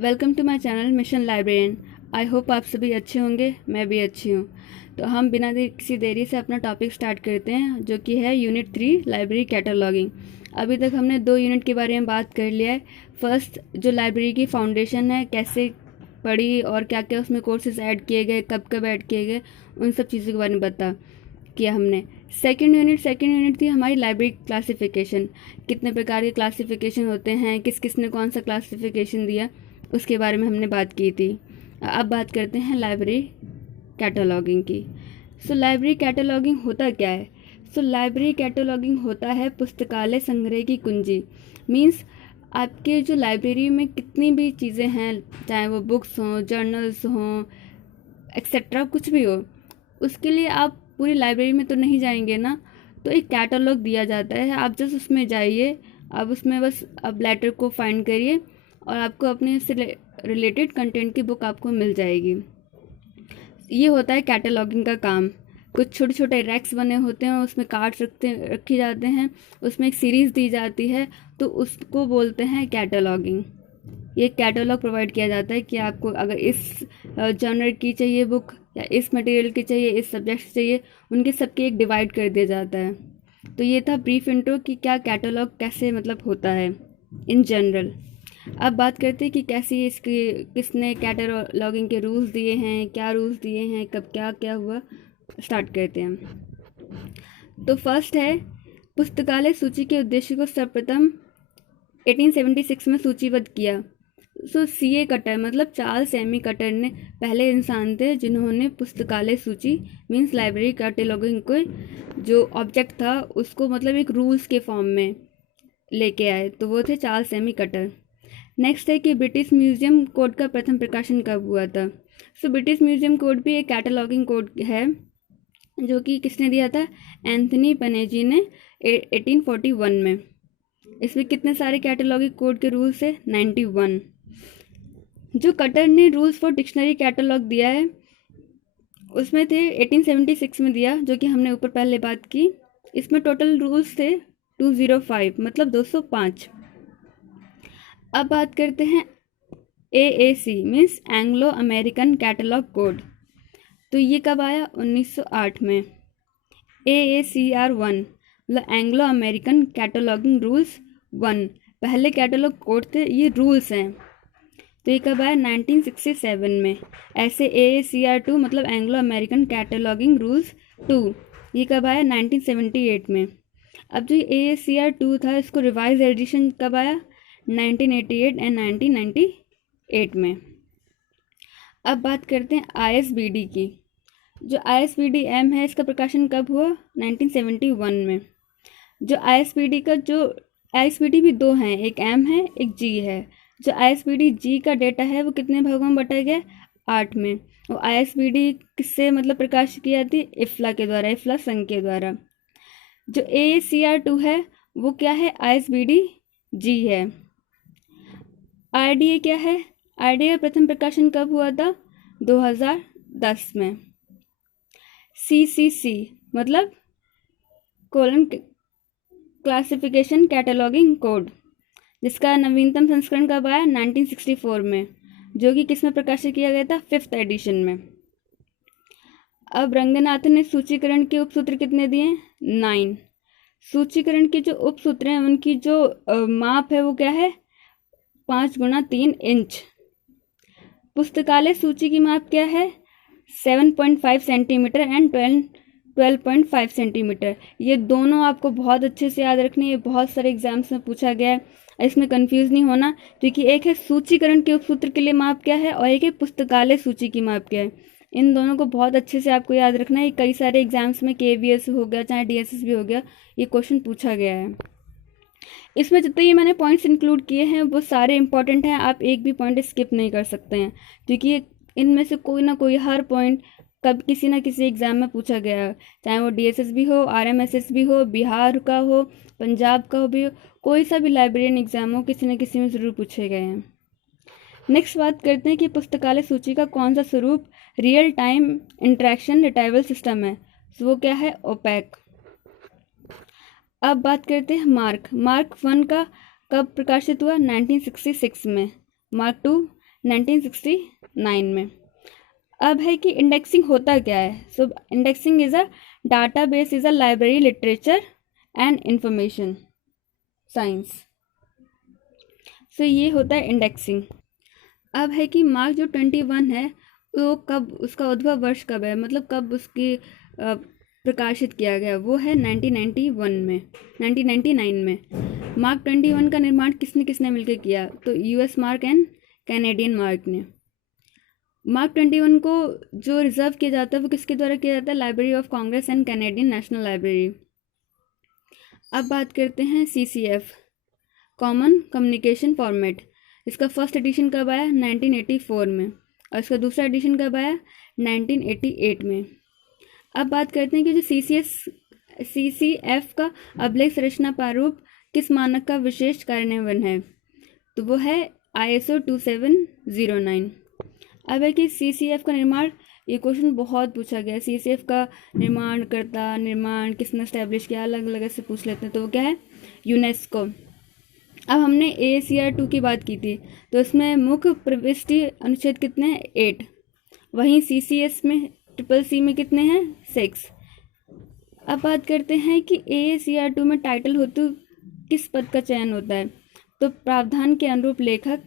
Welcome to my channel mission librarian. I hope आप सभी अच्छे होंगे, मैं भी अच्छी हूँ। तो हम बिना किसी देरी से अपना टॉपिक स्टार्ट करते हैं, जो कि है यूनिट 3 लाइब्रेरी कैटलॉगिंग। अभी तक हमने 2 यूनिट के बारे में बात कर लिया है। फर्स्ट, जो लाइब्रेरी की फाउंडेशन है, कैसे पढ़ी और क्या क्या उसमें कोर्सेज ऐड किए गए, कब कब ऐड किए गए, उन सब चीज़ों के बारे में बता किया हमने। सेकेंड यूनिट थी हमारी लाइब्रेरी क्लासिफिकेशन। कितने प्रकार के क्लासिफिकेशन होते हैं, किस किस ने कौन सा क्लासिफिकेशन दिया, उसके बारे में हमने बात की थी। अब बात करते हैं लाइब्रेरी कैटलॉगिंग की। लाइब्रेरी कैटलॉगिंग होता क्या है? लाइब्रेरी कैटलॉगिंग होता है पुस्तकालय संग्रह की कुंजी। मीन्स आपके जो लाइब्रेरी में कितनी भी चीज़ें हैं, चाहे वो बुक्स हों, जर्नल्स हों, एक्सेट्रा, कुछ भी हो, उसके लिए आप पूरी लाइब्रेरी में तो नहीं जाएंगे ना। तो एक कैटलॉग दिया जाता है, आप जस्ट उसमें जाइए, आप उसमें बस अब लेटर को फाइंड करिए और आपको अपने से रिलेटेड कंटेंट की बुक आपको मिल जाएगी। ये होता है कैटलॉगिंग का काम। कुछ छोटे छोटे रैक्स बने होते हैं, उसमें कार्ड्स रखे जाते हैं, उसमें एक सीरीज़ दी जाती है, तो उसको बोलते हैं कैटलॉगिंग। ये कैटलॉग प्रोवाइड किया जाता है कि आपको अगर इस जॉनर की चाहिए बुक या इस मटेरियल की चाहिए, इस सब्जेक्ट से चाहिए, उनके सबके एक डिवाइड कर दिया जाता है। तो ये था ब्रीफ इंट्रो कि क्या कैटलॉग कैसे मतलब होता है इन जनरल। अब बात करते हैं कि कैसी इसकी किसने कैटलॉगिंग के रूल्स दिए हैं, क्या रूल्स दिए हैं, कब क्या क्या हुआ। स्टार्ट करते हैं। तो फर्स्ट है, पुस्तकालय सूची के उद्देश्य को सर्वप्रथम 1876 में सूचीबद्ध किया। सीए कटर मतलब चार्ल्स एमी कटर ने पहले इंसान थे जिन्होंने पुस्तकालय सूची मीन्स लाइब्रेरी कैटलॉगिंग को जो ऑब्जेक्ट था उसको मतलब एक रूल्स के फॉर्म में लेके आए, तो वो थे चार्ल्स एमी कटर। नेक्स्ट है कि ब्रिटिश म्यूजियम कोड का प्रथम प्रकाशन कब हुआ था। ब्रिटिश म्यूजियम कोड भी एक कैटलॉगिंग कोड है, जो कि किसने दिया था? एंथनी पनेजी ने 1841 में। इसमें कितने सारे कैटलॉगिंग कोड के रूल्स है? 91। जो कटर ने रूल्स फॉर डिक्शनरी कैटलॉग दिया है, उसमें थे 1876 में दिया, जो कि हमने ऊपर पहले बात की। इसमें टोटल रूल्स थे 205 मतलब 205। अब बात करते हैं AAC means Anglo American catalogue code. तो ये कब आया? 1908 में। AACR1 मतलब एंग्लो अमेरिकन कैटलॉगिंग रूल्स 1, पहले कैटलॉग कोड थे, ये रूल्स हैं। तो ये कब आया? 1967 में। ऐसे AACR2 मतलब एंग्लो अमेरिकन कैटलॉगिंग रूल्स 2, ये कब आया? 1978 में। अब जो AACR2 था, इसको रिवाइज एडिशन कब आया? 1988 एंड 1998 में। अब बात करते हैं ISBD की। जो ISBD-M है, इसका प्रकाशन कब हुआ? 1971 में। जो ISBD भी 2 हैं, एक M है, एक G है। जो ISBD G का डेटा है वो कितने भागों में बटा गया? 8 में। और ISBD किससे मतलब प्रकाशित की जाती है? इफ्ला के द्वारा, इफ्ला संघ के द्वारा। जो AACR2 है वो क्या है? ISBD G है। RDA क्या है? RDA प्रथम प्रकाशन कब हुआ था? 2010 में। CCC मतलब कोलन क्लासिफिकेशन कैटलॉगिंग कोड, जिसका नवीनतम संस्करण कब आया? 1964 में, जो कि किस में प्रकाशित किया गया था? 5th एडिशन में। अब रंगनाथन ने सूचीकरण के उपसूत्र कितने दिए? 9। सूचीकरण के जो उपसूत्र हैं उनकी जो माप है वो क्या है? 5x3 inch. पुस्तकालय सूची की माप क्या है? 7.5 सेंटीमीटर एंड 12.5 सेंटीमीटर। ये दोनों आपको बहुत अच्छे से याद रखने, ये बहुत सारे एग्जाम्स में पूछा गया है, इसमें कंफ्यूज नहीं होना, क्योंकि एक है सूचीकरण के उपसूत्र के लिए माप क्या है और एक है पुस्तकालय सूची की माप क्या है। इन दोनों को बहुत अच्छे से आपको याद रखना है। कई सारे एग्जाम्स में KVS हो गया, चाहे DSS भी हो गया, ये क्वेश्चन पूछा गया है। इसमें जितने ये मैंने पॉइंट्स इंक्लूड किए हैं वो सारे इंपॉर्टेंट हैं, आप एक भी पॉइंट स्किप नहीं कर सकते हैं, क्योंकि इनमें से कोई ना कोई हर पॉइंट कब किसी ना किसी एग्ज़ाम में पूछा गया है, चाहे वो DSS भी हो, RMSS भी हो, बिहार का हो, पंजाब का हो भी हो, कोई सा भी लाइब्रेरियन एग्ज़ाम हो, किसी न किसी में ज़रूर पूछे गए हैं। नेक्स्ट बात करते हैं कि पुस्तकालय सूची का कौन सा स्वरूप real time interaction retrieval system है। वो क्या है? ओपैक। अब बात करते हैं मार्क 1 का कब प्रकाशित हुआ? 1966 में। मार्क 2 1969 में। अब है कि इंडेक्सिंग होता क्या है। So indexing is a database is a library literature and information science. So ये होता है इंडेक्सिंग। अब है कि मार्क जो 21 है वो कब, उसका उद्भव वर्ष कब है, मतलब कब उसकी प्रकाशित किया गया, वो है 1999 में। मार्क 21 का निर्माण किसने किसने मिलकर किया, तो US mark and Canadian mark ने। मार्क 21 को जो रिजर्व किया जाता है वो किसके द्वारा किया जाता है, library of Congress and Canadian national library. अब बात करते हैं CCF, कॉमन कम्युनिकेशन फॉर्मेट। इसका फर्स्ट एडिशन कब आया, 1984 में, और इसका दूसरा एडिशन कब आया, 1988 में। अब बात करते हैं कि जो CCF का अभिलेख संरचना प्रारूप किस मानक का विशेष कार्यान्वयन है, तो वो है ISO 2709। अब है कि CCF का निर्माण, ये क्वेश्चन बहुत पूछा गया है, CCF का निर्माण किसने एस्टेब्लिश किया, अलग अलग ऐसे पूछ लेते हैं, तो वो क्या है, यूनेस्को। अब हमने AACR 2 की बात की थी, तो इसमें मुख्य प्रविष्टि अनुच्छेद कितने हैं, 8। वहीं CCS में CCC में कितने हैं, 6। अब बात करते हैं कि AACR 2 में टाइटल हेतु किस पद का चयन होता है, तो प्रावधान के अनुरूप लेखक,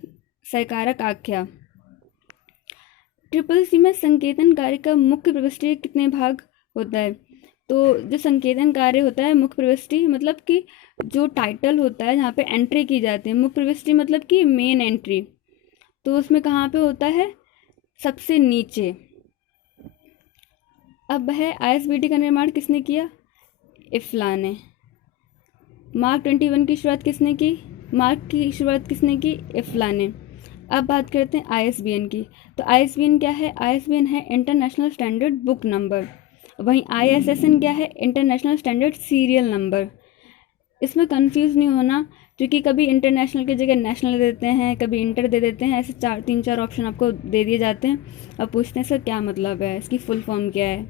सहकारक, आख्या। CCC में संकेतन कार्य का मुख्य प्रविष्टि कितने भाग होता है, तो जो संकेतन कार्य होता है, मुख्य प्रविष्टि मतलब कि जो टाइटल होता है जहाँ पे एंट्री की जाती है, मुख्य प्रविष्टि मतलब कि मेन एंट्री, तो उसमें कहाँ पे होता है, सबसे नीचे। अब है ISBT का निर्माण किसने किया, इफ्ला ने। मार्क 21 की शुरुआत किसने की, इफ्ला ने। अब बात करते हैं ISBN की, तो ISBN क्या है, ISBN है इंटरनेशनल स्टैंडर्ड बुक नंबर। वहीं ISSN क्या है, इंटरनेशनल स्टैंडर्ड सीरियल नंबर। इसमें कंफ्यूज नहीं होना, क्योंकि कभी इंटरनेशनल की जगह नेशनल दे देते हैं, कभी इंटर दे देते हैं, ऐसे 3-4 ऑप्शन आपको दे दिए जाते हैं। अब पूछते हैं सर क्या मतलब है, इसकी फुल फॉर्म क्या है।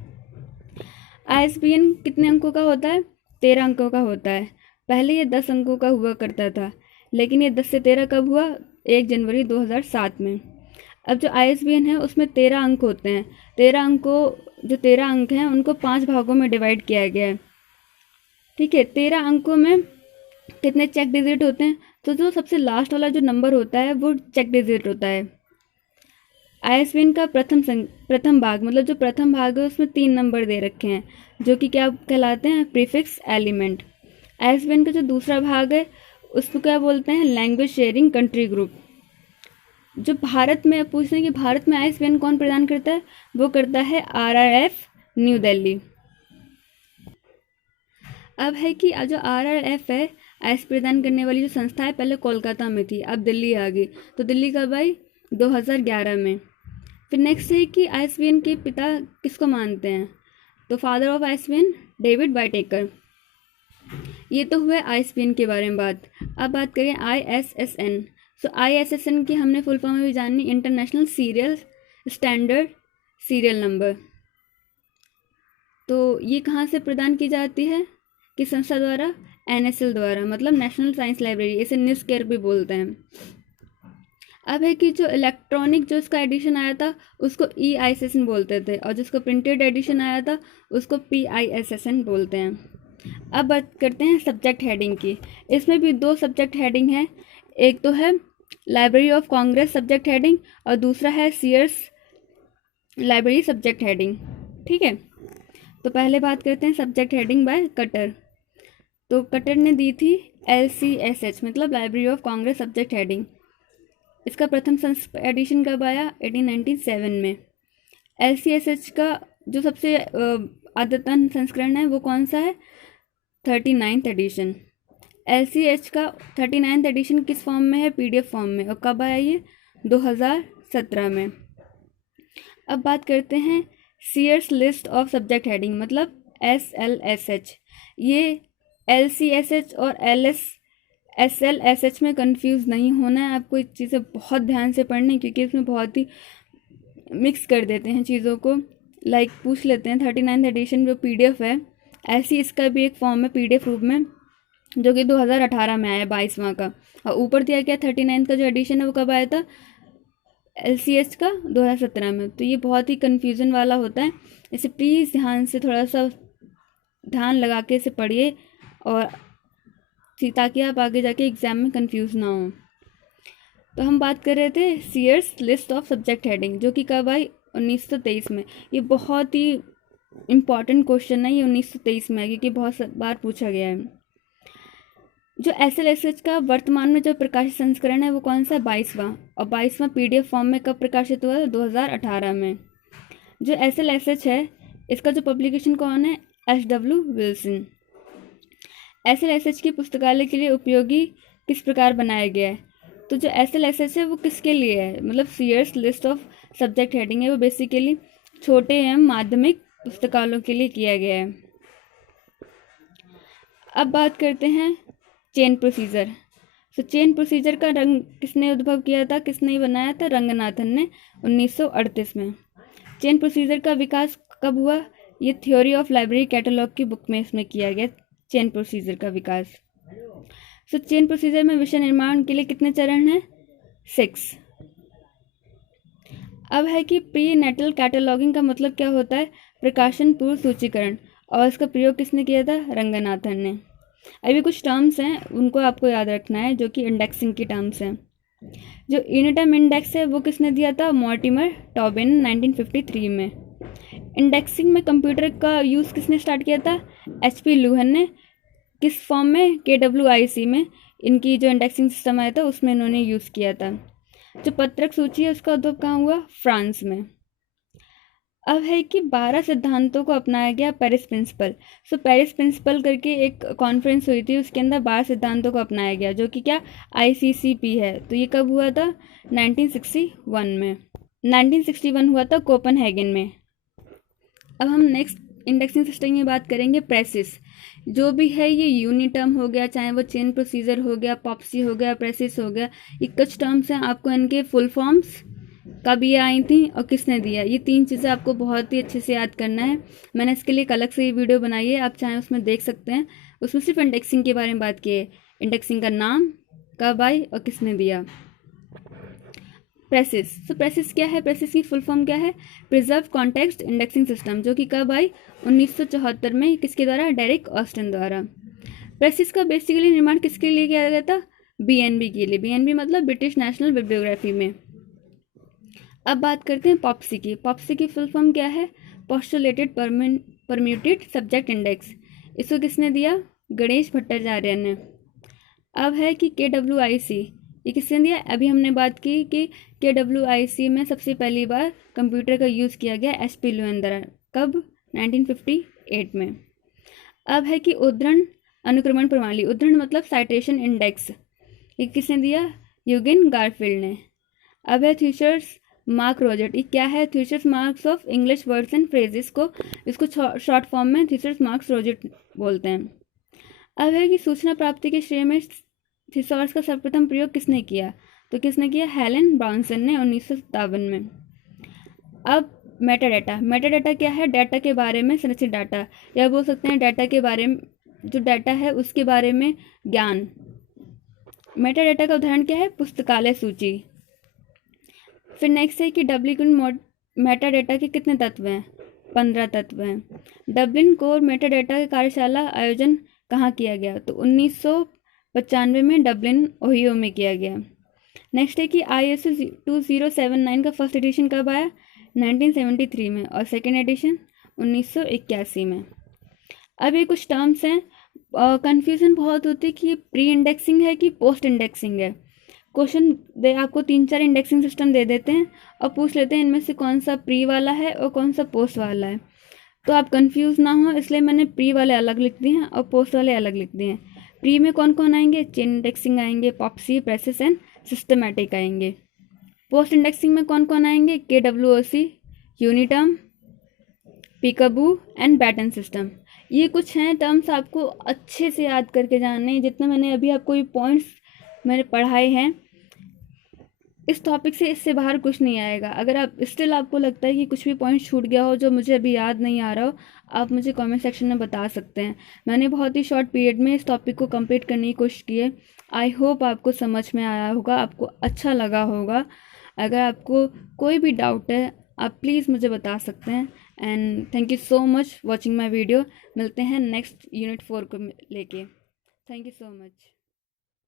ISBN कितने अंकों का होता है, 13 अंकों का होता है। पहले ये 10 अंकों का हुआ करता था, लेकिन ये 10 से 13 कब हुआ, 1 जनवरी 2007 में। अब जो ISBN है उसमें 13 अंक होते हैं। 13 अंक हैं उनको 5 भागों में डिवाइड किया गया है, ठीक है। 13 अंकों में कितने चेक डिजिट होते हैं, तो जो सबसे लास्ट वाला जो नंबर होता है वो चेक डिजिट होता है। ISBN का प्रथम भाग, मतलब जो प्रथम भाग है उसमें 3 नंबर दे रखे हैं, जो कि क्या कहलाते हैं, प्रीफिक्स एलिमेंट। ISBN का जो दूसरा भाग है उसको क्या बोलते हैं, लैंग्वेज शेयरिंग कंट्री ग्रुप। जो भारत में पूछते हैं कि भारत में ISBN कौन प्रदान करता है, वो करता है RRF न्यू दिल्ली। अब है कि जो RRF है, ISBN प्रदान करने वाली जो संस्था है, पहले कोलकाता में थी, अब दिल्ली आ गई, तो दिल्ली कब आई, 2011 में। फिर नेक्स्ट है कि ISBN के पिता किसको मानते हैं, तो फादर ऑफ ISBN डेविड वाइटेकर। ये तो हुआ ISBN के बारे में बात। अब बात करें ISSN। सो ISSN की हमने फुल फॉर्म में भी जाननी, international serial standard serial number. तो ये कहाँ से प्रदान की जाती है, किस संस्था द्वारा, NSL द्वारा, मतलब नेशनल साइंस लाइब्रेरी, इसे NISCAR भी बोलते हैं। अब है कि जो इलेक्ट्रॉनिक जो इसका एडिशन आया था उसको EISSN बोलते थे, और जिसको प्रिंटेड एडिशन आया था उसको PISSN बोलते हैं। अब बात करते हैं सब्जेक्ट हेडिंग की। इसमें भी 2 सब्जेक्ट हेडिंग है, एक तो है library of Congress subject heading, और दूसरा है सीयर्स लाइब्रेरी सब्जेक्ट हेडिंग, ठीक है। तो पहले बात करते हैं सब्जेक्ट हेडिंग बाय कटर। तो कटर ने दी थी LCSH, मतलब library of Congress subject heading. इसका प्रथम एडिशन कब आया, 1897 में। LCSH का जो सबसे अद्यतन संस्करण है वो कौन सा है, 39th एडिशन। LCH का 39th एडिशन किस फॉर्म में है, PDF फॉर्म में, और कब आया ये, 2017 में। अब बात करते हैं Sears list of subject heading, मतलब SLSH। ये LCSH और SLSH में कंफ्यूज नहीं होना है, आपको ये चीज़ें बहुत ध्यान से पढ़नी, क्योंकि इसमें बहुत ही मिक्स कर देते हैं चीज़ों को। लाइक पूछ लेते हैं 39th एडिशन जो PDF है, ऐसी इसका भी एक फॉर्म है PDF रूप में, जो कि 2018 में आया, 22वां का। और ऊपर दिया गया 39th का जो एडिशन है वो कब आया था, LCH का 2017 में। तो ये बहुत ही कन्फ्यूज़न वाला होता है, इसे प्लीज़ ध्यान से थोड़ा सा ध्यान लगा के इसे पढ़िए और ताकि आप आगे जाके एग्ज़ाम में कंफ्यूज ना हो। तो हम बात कर रहे थे Sears list of subject heading, जो कि कब आई 1923 में। ये बहुत ही इम्पॉर्टेंट क्वेश्चन है, ये 1923 में है क्योंकि बहुत बार पूछा गया है। जो SLSH का वर्तमान में जो प्रकाशित संस्करण है वो कौन सा, 22वां, और 22वां PDF फॉर्म में कब प्रकाशित हुआ है, 2018 में। जो SLSH है इसका जो पब्लिकेशन कौन है, HW विल्सन। SLSH की पुस्तकालय के लिए उपयोगी किस प्रकार बनाया गया है, तो जो SLSH है वो किसके लिए है, मतलब Sears list of subject heading है, वो बेसिकली छोटे एवं माध्यमिक पुस्तकालयों के लिए किया गया है। अब बात करते हैं चेन प्रोसीजर। तो चेन प्रोसीजर का रंग किसने उद्भव किया था, किसने बनाया था, रंगनाथन ने 1938 में। चेन प्रोसीजर का विकास कब हुआ, ये थ्योरी ऑफ लाइब्रेरी कैटलॉग की बुक में इसमें किया गया चेन प्रोसीजर का विकास। सो चेन प्रोसीजर में विषय निर्माण के लिए कितने चरण हैं, 6। अब है कि प्री नेटल कैटलॉगिंग का मतलब क्या होता है, प्रकाशन पूर्व सूचीकरण, और इसका प्रयोग किसने किया था, रंगनाथन ने। अभी कुछ टर्म्स हैं उनको आपको याद रखना है जो कि इंडेक्सिंग की टर्म्स हैं। जो यूनिटर्म इंडेक्स है वो किसने दिया था, मॉर्टिमर टॉबिन 1953 में। इंडेक्सिंग में कंप्यूटर का यूज़ किसने स्टार्ट किया था, HP लूहन ने। किस फॉर्म में, KWIC में। इनकी जो इंडेक्सिंग सिस्टम आया था उसमें इन्होंने यूज़ किया था। जो पत्रक सूची है उसका उद्भव कहाँ हुआ, फ्रांस में। अब है कि 12 सिद्धांतों को अपनाया गया पेरिस प्रिंसिपल। सो पेरिस प्रिंसिपल करके एक कॉन्फ्रेंस हुई थी, उसके अंदर 12 सिद्धांतों को अपनाया गया, जो कि क्या ICCP है। तो ये कब हुआ था, 1961 में। 1961 हुआ था कोपनहेगन में। अब हम नेक्स्ट इंडेक्सिंग सिस्टम की बात करेंगे, प्रेसिस। जो भी है ये यूनिटर्म हो गया, चाहे वो चेन प्रोसीजर हो गया, पॉप्सी हो गया, प्रेसिस हो गया, ये कुछ टर्म्स हैं, आपको इनके फुल फॉर्म्स कब ये आई थी और किसने दिया, ये 3 चीज़ें आपको बहुत ही अच्छे से याद करना है। मैंने इसके लिए एक अलग से वीडियो बनाई है, आप चाहें उसमें देख सकते हैं। उसमें सिर्फ इंडेक्सिंग के बारे में बात की है, इंडेक्सिंग का नाम कब आई और किसने दिया। प्रेसिस। सो प्रेसिस क्या है, प्रेसिस की फुल फॉर्म क्या है, प्रिजर्व कॉन्टेक्स्ट इंडेक्सिंग सिस्टम, जो कि कब आई 1974 में, किसके द्वारा, डेरिक ऑस्टिन द्वारा। प्रेसिस का बेसिकली निर्माण किसके लिए किया गया था, BNB के लिए। BNB मतलब ब्रिटिश नेशनल बिब्लियोग्राफी में। अब बात करते हैं पॉप्सी की। पॉप्सी की फुल फॉर्म क्या है, पोस्टुलेटेड परम्यूटेड सब्जेक्ट इंडेक्स। इसको किसने दिया, गणेश भट्टाचार्य ने। अब है कि KWIC, ये किसने दिया, अभी हमने बात की कि KWIC में सबसे पहली बार कंप्यूटर का यूज़ किया गया HP लूहन द्वारा, कब, 1958 में। अब है कि उद्धरण अनुक्रमण प्रणाली, उद्धरण मतलब साइटेशन इंडेक्स, ये किसने दिया, यूजिन गारफील्ड ने। अब है थ्यूशर्स मार्क रोजेट, ये क्या है, thesaurus marks of English words and phrases को, इसको शॉर्ट फॉर्म में थ्यूशर्स मार्क्स रोजेट बोलते हैं। अब है कि सूचना प्राप्ति के श्रेय में थिसॉरस का सर्वप्रथम प्रयोग किसने किया, तो किसने किया, हेलेन ब्राउनसन ने 1957 में। अब मेटाडाटा। मेटाडाटा क्या है, डाटा के बारे में संरचित डाटा, या बोल सकते हैं डाटा के बारे में, जो डाटा है उसके बारे में ज्ञान। मेटाडाटा का उदाहरण क्या है, पुस्तकालय सूची। फिर नेक्स्ट है कि डब्लिन मेटाडाटा के कितने तत्व हैं, 15 तत्व हैं। डब्लिन कोर मेटाडाटा की कार्यशाला आयोजन कहाँ किया गया, तो 1995 में डब्लिन ओहियो में किया गया। नेक्स्ट है कि ISO 2079 का फर्स्ट एडिशन कब आया, 1973 में, और सेकेंड एडिशन 1981 में। अब ये कुछ टर्म्स हैं, कन्फ्यूज़न बहुत होती है कि ये प्री इंडेक्सिंग है कि पोस्ट इंडेक्सिंग है। क्वेश्चन दे आपको 3-4 इंडेक्सिंग सिस्टम दे देते हैं और पूछ लेते हैं इनमें से कौन सा प्री वाला है और कौन सा पोस्ट वाला है, तो आप कंफ्यूज ना हो, इसलिए मैंने प्री वाले अलग लिख दिए हैं और पोस्ट वाले अलग लिख दिए हैं। प्री में कौन कौन आएंगे, चेन इंडेक्सिंग आएंगे, पॉप्सी, प्रेसिस एंड सिस्टमैटिक आएंगे। पोस्ट इंडेक्सिंग में कौन कौन आएंगे, KWOC, uniterm, peekaboo and Batten system. ये कुछ हैं टर्म्स, आपको अच्छे से याद करके जानने, जितना मैंने अभी आपको ये पॉइंट्स मैंने पढ़ाए हैं, इस टॉपिक से इससे बाहर कुछ नहीं आएगा। अगर आप स्टिल आपको लगता है कि कुछ भी पॉइंट छूट गया हो जो मुझे अभी याद नहीं आ रहा हो, आप मुझे कमेंट सेक्शन में बता सकते हैं। मैंने बहुत ही शॉर्ट पीरियड में इस टॉपिक को कंप्लीट करने की कोशिश की है। आई होप आपको समझ में आया होगा, आपको अच्छा लगा होगा। अगर आपको कोई भी डाउट है आप प्लीज़ मुझे बता सकते हैं। And thank you so much watching my video. मिलते हैं नेक्स्ट यूनिट 4 को लेके। Thank you so much.